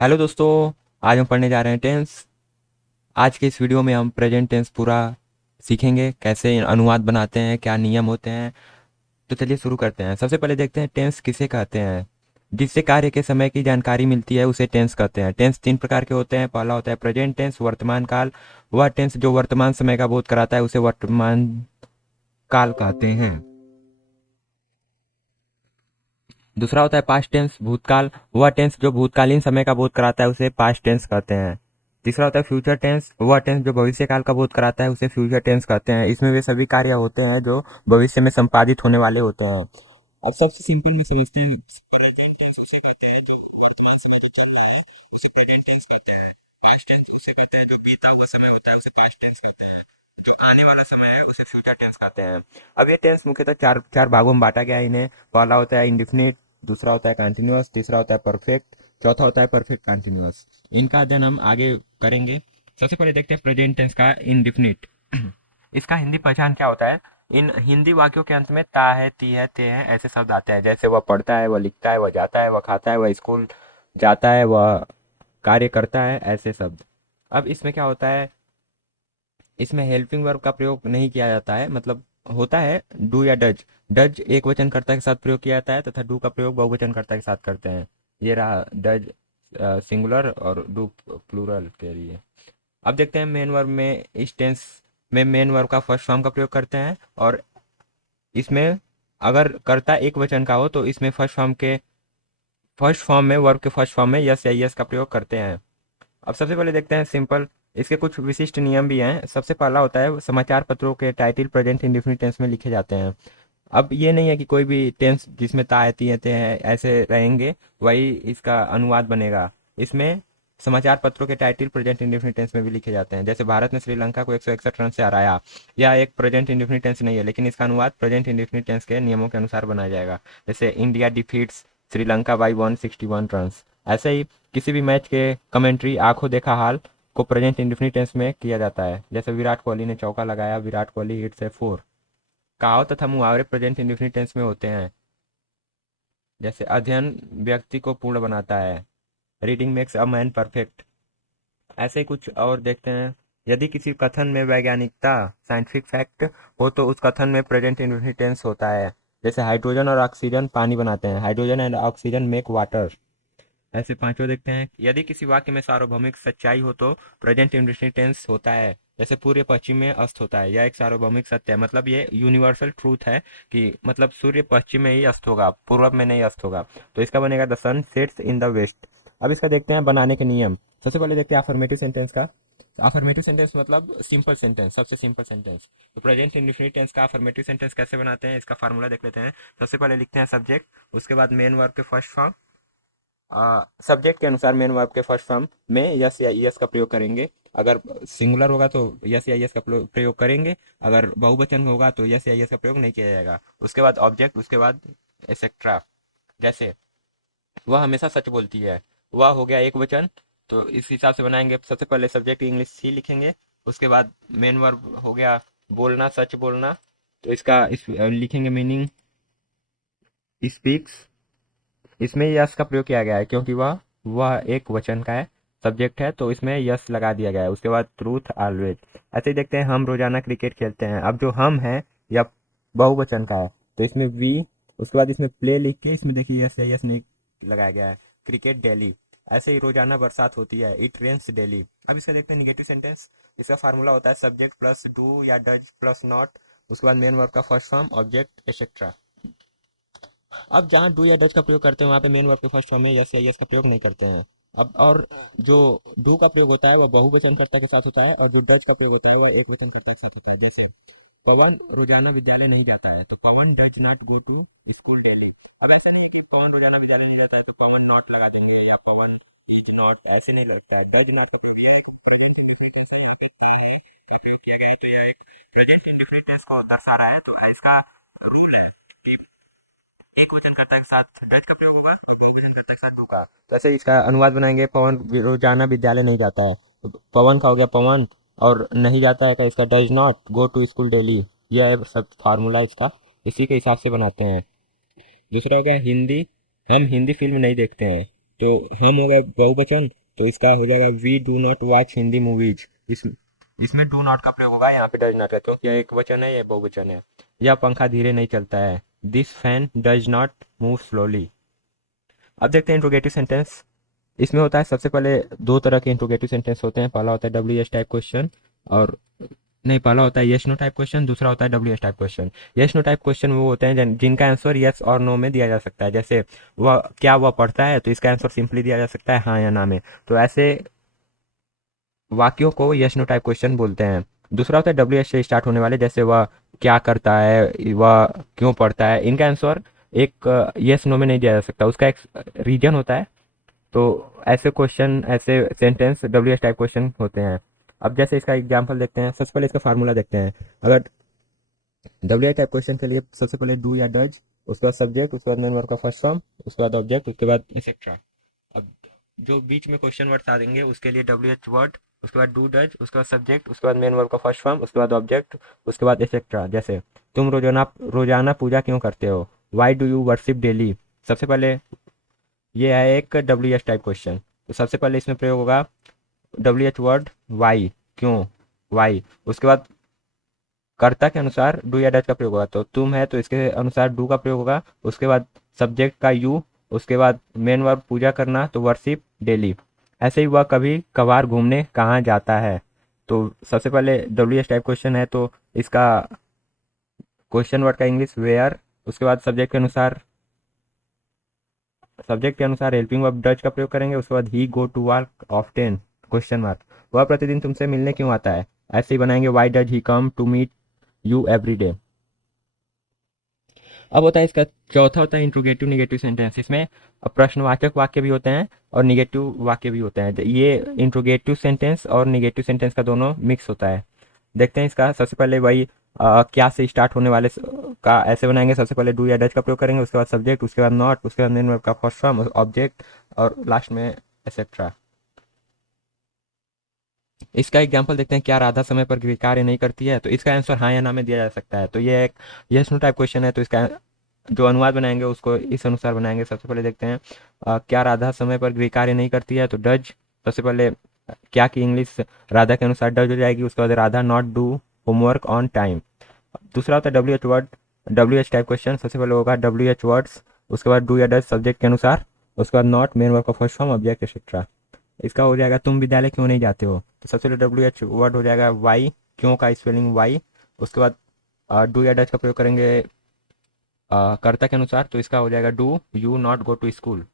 Hello दोस्तों। आज हम पढ़ने जा रहे हैं टेंस। आज के इस वीडियो में हम प्रेजेंट टेंस पूरा सीखेंगे, कैसे अनुवाद बनाते हैं, क्या नियम होते हैं। तो चलिए शुरू करते हैं। सबसे पहले देखते हैं टेंस किसे कहते हैं। जिससे कार्य के समय की जानकारी मिलती है उसे टेंस कहते हैं। टेंस तीन प्रकार के होते हैं। पहला होता है प्रेजेंट टेंस, वर्तमान काल। वह टेंस जो वर्तमान समय का बोध कराता है उसे वर्तमान काल कहते हैं। दूसरा होता है पास्ट टेंस, भूतकाल। वह टेंस जो भूतकालीन समय का बोध कराता है उसे पास्ट टेंस कहते हैं। तीसरा होता है फ्यूचर टेंस। वह टेंस जो भविष्य काल का बोध कराता है उसे फ्यूचर टेंस कहते हैं। इसमें वे सभी कार्य होते हैं जो भविष्य में संपादित होने वाले होते हैं। अब सबसे सिंपल में समझते हैं। प्रेजेंट टेंस उसे कहते हैं जो वर्तमान समय जो चल रहा है उसे प्रेजेंट टेंस कहते हैं। पास्ट टेंस उसे कहते हैं जो बीता हुआ समय होता है उसे पास्ट टेंस कहते हैं। जो आने वाला समय है उसे फ्यूचर टेंस कहते हैं। अब ये टेंस मुख्यतः चार चार भागों में बांटा गया है इन्हें। पहला होता है इंडिफिनिट, दूसरा होता है कंटिन्यूअस, तीसरा होता है परफेक्ट, चौथा होता है परफेक्ट कंटिन्यूअस। इनका अध्ययन हम आगे करेंगे। सबसे पहले देखते हैं प्रेजेंट टेंस का इंडिफिनिट। इसका हिंदी पहचान क्या होता है। इन हिंदी वाक्यों के अंत में ता है, ती है, ते है ऐसे शब्द आते हैं। जैसे वह पढ़ता है, वह लिखता है, वह जाता है, वह खाता है, वह स्कूल जाता है, वह कार्य करता है, ऐसे शब्द। अब इसमें क्या होता है, इसमें हेल्पिंग वर्ब का प्रयोग नहीं किया जाता है। मतलब होता है डू या डज। डज एक वचनकर्ता के साथ प्रयोग किया जाता है तथा डू का प्रयोग बहुवचनकर्ता के साथ करते हैं। ये रहा डज सिंगुलर और डू प्लूरल के लिए। अब देखते हैं मेन वर्ब में। इस टेंस में मेन वर्ब का फर्स्ट फॉर्म का प्रयोग करते हैं और इसमें अगर कर्ता एक वचन का हो तो इसमें फर्स्ट फॉर्म में वर्ब के फर्स्ट फॉर्म में यस या यस का प्रयोग करते हैं। अब सबसे पहले देखते हैं सिंपल। इसके कुछ विशिष्ट नियम भी हैं। सबसे पहला होता है समाचार पत्रों के टाइटल प्रेजेंट इंडेफिनिट टेंस में लिखे जाते हैं। अब ये नहीं है कि कोई भी टेंस जिसमें ता है, ती है, ते है ऐसे रहेंगे वही इसका अनुवाद बनेगा। इसमें समाचार पत्रों के टाइटल प्रेजेंट इंडेफिनिट टेंस में भी लिखे जाते हैं। जैसे भारत ने श्रीलंका को 161 रन से हराया। यह एक प्रेजेंट इंडेफिनिट टेंस नहीं है लेकिन इसका अनुवाद प्रेजेंट इंडेफिनिट टेंस के नियमों के अनुसार बनाया जाएगा। जैसे India defeats Sri Lanka by 161 run. ऐसे ही किसी भी मैच के कमेंट्री आंखों देखा हाल को प्रेजेंट इंडेफिनिट टेंस में किया जाता है। जैसे विराट कोहली ने चौका लगाया, विराट कोहली हिट से 4। कहावत तथा मुहावरे प्रेजेंट इंडेफिनिट टेंस में होते हैं। जैसे अध्ययन व्यक्ति को पूर्ण बनाता है, reading makes a man perfect. ऐसे कुछ और देखते हैं। यदि किसी कथन में वैज्ञानिकता साइंटिफिक फैक्ट हो तो उस कथन में प्रेजेंट इंडेफिनिट टेंस होता है। जैसे हाइड्रोजन और ऑक्सीजन पानी बनाते हैं, hydrogen and oxygen make water. ऐसे पांचों देखते हैं। यदि किसी वाक्य में सार्वभौमिक सच्चाई हो तो प्रेजेंट इंडेफिनिट टेंस होता है। जैसे पूर्य पश्चिम में अस्त होता है, यह एक सार्वभौमिक सत्य है। मतलब ये यूनिवर्सल ट्रूथ है कि मतलब सूर्य पश्चिम में ही अस्त होगा, पूर्व में नहीं अस्त होगा। तो इसका बनेगा the sun sets in the west. अब इसका देखते हैं बनाने के नियम। सबसे पहले देखते हैं अफर्मेटिव सेंटेंस का। अफर्मेटिव सेंटेंस मतलब सिंपल सेंटेंस, सबसे सिंपल सेंटेंस। तो प्रेजेंट इंडेफिनिट टेंस का अफर्मेटिव सेंटेंस कैसे बनाते हैं इसका फार्मूला देख लेते हैं। सबसे पहले लिखते हैं सब्जेक्ट, उसके बाद मेन वर्ब के फर्स्ट फॉर्म। सब्जेक्ट के अनुसार मेन वर्ब के फर्स्ट फॉर्म में यस या यस का प्रयोग करेंगे। अगर सिंगुलर होगा तो यस या यस का प्रयोग करेंगे। अगर बहुवचन होगा तो यस या यस का प्रयोग नहीं किया जाएगा। उसके बाद ऑब्जेक्ट, उसके बाद एक्सेट्रा। जैसे वह हमेशा सच बोलती है, वह हो गया एक वचन। तो इस हिसाब से बनाएंगे। सबसे पहले सब्जेक्ट इंग्लिश सी लिखेंगे। उसके बाद मेन वर्ब हो गया बोलना, सच बोलना। तो इसका लिखेंगे मीनिंग स्पीक्स। इसमें यस का प्रयोग किया गया है क्योंकि वह एक वचन का है, सब्जेक्ट है, तो इसमें यस लगा दिया गया है। उसके बाद ट्रूथ ऑलवेज। ऐसे ही देखते हैं हम रोजाना क्रिकेट खेलते हैं। अब जो हम है या बहुवचन का है तो इसमें वी। उसके बाद इसमें प्ले लिख के इसमें देखिए यस या यस नहीं लगाया गया है। Cricket daily. ऐसे ही रोजाना बरसात होती है, इट रेन्स डेली। अब इसका देखते हैं निगेटिव सेंटेंस। इसका फार्मूला होता है सब्जेक्ट प्लस डू या डज प्लस नॉट। उसके बाद मेन वर्ब का फर्स्ट फॉर्म, ऑब्जेक्ट एक्सेट्रा। अब जहाँ डू या डज का प्रयोग करते हैं वहाँ पे मेन वर्ब के फर्स्ट फॉर्म में यस या यस का प्रयोग नहीं करते हैं। अब और जो डू का प्रयोग होता है वह बहुवचनकर्ता के साथ होता है और जो डज का प्रयोग होता है वह एक वचनकर्ता के साथ होता है। जैसे पवन रोजाना विद्यालय नहीं जाता है तो Pavan does not go to school daily. अब ऐसा नहीं है कि पवन रोजाना विद्यालय नहीं जाता है तो पवन नॉट लगा देंगे या पवन इज नॉट, ऐसे नहीं लगता है। डज नॉट का प्रयोग यह एक प्रेजेंट इंडेफिनिट टेंस है, अगर की है का प्रयोग किया गया है तो यह एक प्रेजेंट इंडेफिनिट टेंस को दर्शा रहा है। तो इसका रूल है कि एक वचनकर्ता के साथ डज का प्रयोग होगा और बहुवचनकर्ता के साथ होगा। जैसे इसका अनुवाद बनाएंगे, पवन रोजाना विद्यालय नहीं जाता है तो पवन का हो गया पवन, और नहीं जाता है तो इसका does not go to school daily. यह है सब फार्मूला इसका, इसी के हिसाब से बनाते हैं। दूसरा हो गया हिंदी। हम हिंदी फिल्म नहीं देखते हैं। तो हम होगा बहुवचन, तो इसका हो जाएगा we do not watch Hindi movies. इसमें डू नॉट का प्रयोग होगा, यहाँ पे डज नॉट है, क्योंकि यह एक वचन है, यह बहुवचन है। यह पंखा धीरे नहीं चलता है, this fan does not move slowly. अब देखते हैं इंट्रोगेटिव सेंटेंस। इसमें होता है सबसे पहले दो तरह के इंट्रोगेटिव सेंटेंस होते हैं। पहला होता है डब्ल्यू एच टाइप क्वेश्चन, और नहीं, पहला होता है यस नो टाइप क्वेश्चन, दूसरा होता है W H type question. Yes no type question वो होते हैं जिनका आंसर यस और नो में दिया जा सकता है। जैसे वह क्या वह पढ़ता है, तो इसका आंसर सिंपली दिया जा सकता है हाँ या ना में। तो ऐसे वाक्यों को यस नो टाइप क्वेश्चन बोलते हैं। दूसरा होता है डब्ल्यू एच से स्टार्ट होने वाले, जैसे वह क्या करता है, वह क्यों पढ़ता है। इनका आंसर एक यस नो में नहीं दिया जा सकता, उसका एक रीजन होता है। तो ऐसे क्वेश्चन, ऐसे sentence W H type question होते हैं। अब जैसे इसका एग्जाम्पल देखते हैं, सबसे पहले इसका फार्मूला देखते हैं। अगर डब्ल्यू टाइप क्वेश्चन के लिए सबसे पहले डू या डज, उसके बाद सब्जेक्ट, उसके बाद मेन वर्ब का फर्स्ट फॉर्म, उसके बाद ऑब्जेक्ट, उसके बाद एक्सेट्रा। अब जो बीच में क्वेश्चन वर्ड्स आ देंगे उसके लिए डब्ल्यू एच वर्ड, उसके बाद डू डज, उसके बाद सब्जेक्ट, उसके बाद मेन वर्ब का फर्स्ट फॉर्म, उसके बाद ऑब्जेक्ट, उसके बाद एक्सेट्रा। जैसे तुम रोजाना रोजाना पूजा क्यों करते हो, why do you worship daily. सबसे पहले ये है एक डब्ल्यू एच टाइप क्वेश्चन, तो सबसे पहले इसमें प्रयोग होगा डब्ल्यू एच वर्ड वाई, क्यों, वाई। उसके बाद कर्ता के अनुसार डू या डज का प्रयोग होगा, तो तुम है तो इसके अनुसार डू का प्रयोग होगा। उसके बाद सब्जेक्ट का यू, उसके बाद मेन वर्ब पूजा करना, तो वर्शिप डेली। ऐसे ही वह कभी कभार घूमने कहाँ जाता है। तो सबसे पहले डब्ल्यू एच टाइप क्वेश्चन है, तो इसका क्वेश्चन वर्ड का इंग्लिश वेयर, उसके बाद सब्जेक्ट के अनुसार हेल्पिंग वर्ब डज का प्रयोग करेंगे। उसके बाद he go to work often, question mark, वह प्रतिदिन तुमसे मिलने क्यों आता है। ऐसे ही बनाएंगे why does he come to meet you every day. अब होता है इसका चौथा होता है इंट्रोगेटिव निगेटिव सेंटेंस। इसमें प्रश्नवाचक वाक्य भी होते हैं और निगेटिव वाक्य भी होते हैं। ये इंट्रोगेटिव सेंटेंस और निगेटिव सेंटेंस का दोनों मिक्स होता है। देखते हैं इसका। सबसे पहले वही क्या से स्टार्ट होने वाले का ऐसे बनाएंगे। सबसे पहले डू या डज का प्रयोग करेंगे, उसके बाद सब्जेक्ट, उसके बाद नॉट, उसके बाद मेन वर्ब का फर्स्ट फॉर्म, ऑब्जेक्ट, और लास्ट में एक्सेट्रा। इसका एग्जाम्पल देखते हैं। क्या राधा समय पर कार्य नहीं करती है, तो इसका आंसर हाँ या ना में दिया जा सकता है। तो ये एक यस नो टाइप क्वेश्चन है, तो इसका जो अनुवाद बनाएंगे उसको इस अनुसार बनाएंगे। सबसे पहले देखते हैं क्या राधा समय पर गृह कार्य नहीं करती है, तो डज। सबसे पहले क्या की इंग्लिश राधा के अनुसार डज हो जाएगी। उसके बाद Radha not do homework on time. दूसरा होता है W H word, W H type question. सबसे पहले होगा डब्ल्यू एच वर्ड्स, उसके बाद डू या डज सब्जेक्ट के अनुसार, उसके बाद नॉट, मेन वर्ब का फर्स्ट फॉर्म, ऑब्जेक्ट, एक्सेट्रा। इसका हो जाएगा तुम विद्यालय क्यों नहीं जाते हो, तो सबसे पहले डब्ल्यू एच वर्ड हो जाएगा वाई, क्यों का स्पेलिंग वाई। उसके बाद डू या डज का प्रयोग करेंगे कर्ता के अनुसार, तो इसका हो जाएगा do you not go to school.